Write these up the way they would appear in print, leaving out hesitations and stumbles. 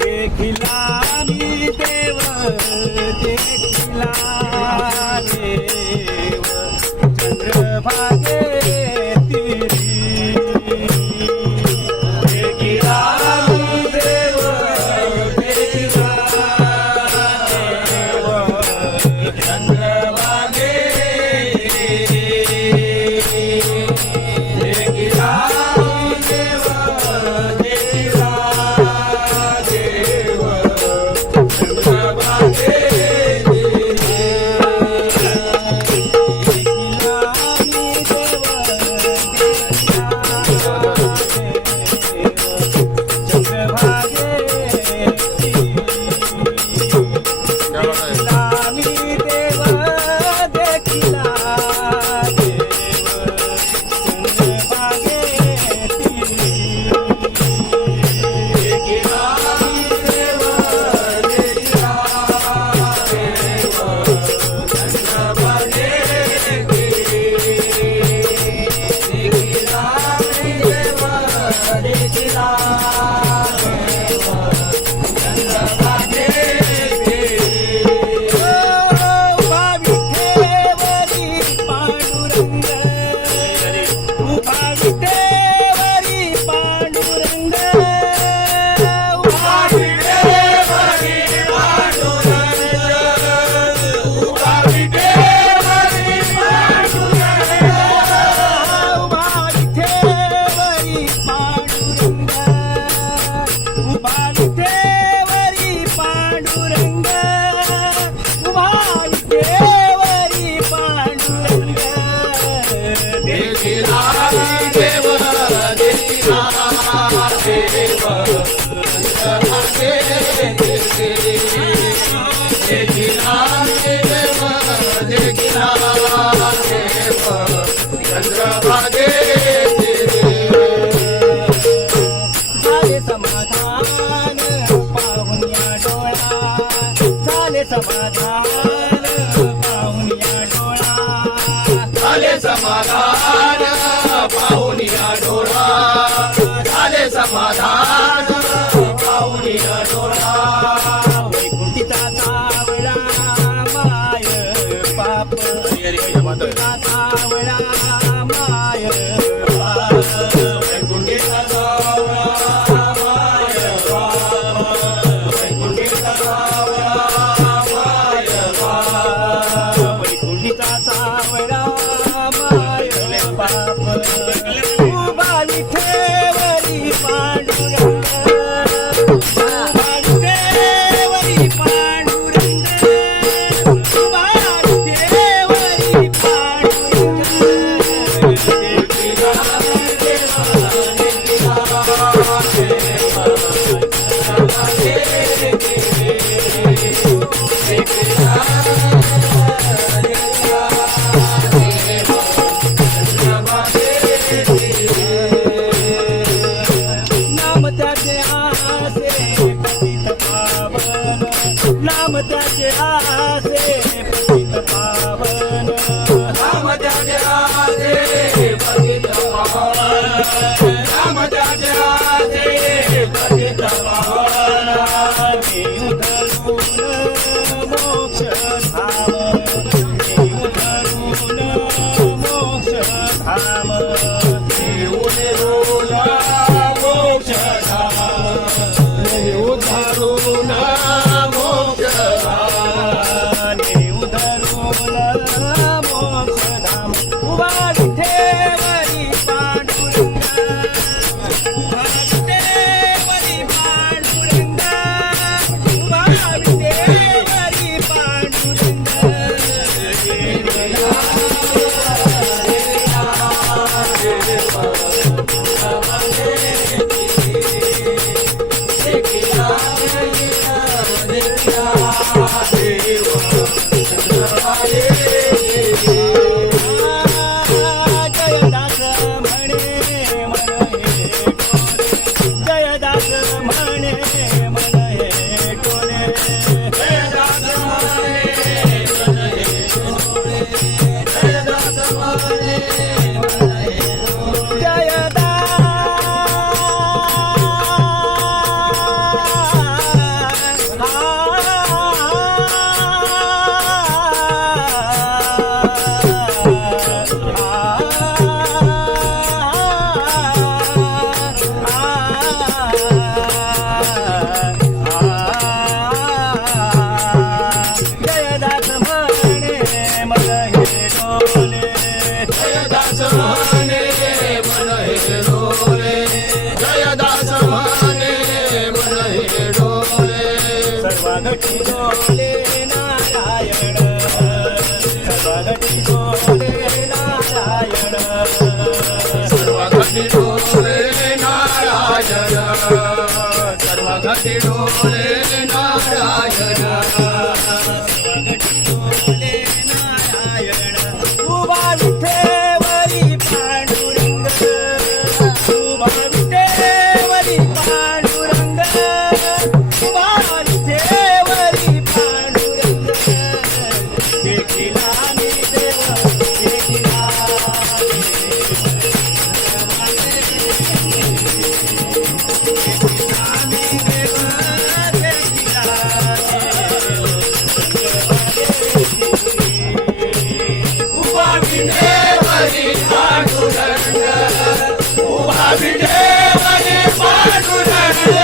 देखिला मी देव देखिला देव चंद्रभागे देखिला मी देव देखिला देव चंद्रभागे देखिला समाधान पाहुनिया डोळा झाले समाधान पाहुनिया डोळा वैकुंठीचा सावळा माय पाप वैकुंठीचा सावळा माय पाप वैकुंठीचा सावळा माय पाप वैकुंठीचा सावळा माय पाप वैकुंठीचा सावळा पाप उभा विठेवरी पांडुरंग उभा विठेवरी पांडुरंग उभा विठेवरी नाम त्याचे आसे पतित पावन नाम त्याचे आसे पतित पावन नाम त्याचे आसे पतित पावन देऊ धरून मोक्ष धाम देऊ धरून मोक्ष धाम देऊ धरून मोक्ष धाम देऊ धरून उभा विठेवरी पांडुरंग उभा विठेवरी पांडुरंग उभा विठेवरी पांडुरंग घटी डोळे नारायण सर्व घटी डोळे नारायण डोले नारायण उभा विठेवरी पांडुरंग उभा विठेवरी पांडुरंग उभा विठेवरी पांडुरंग देखिला मी देव देखिला उभा विठेवरी पांडुरंग उभा विठेवरी पांडुरंग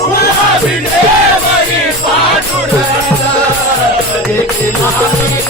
उभा विठेवरी पांडुरंग देखिला मी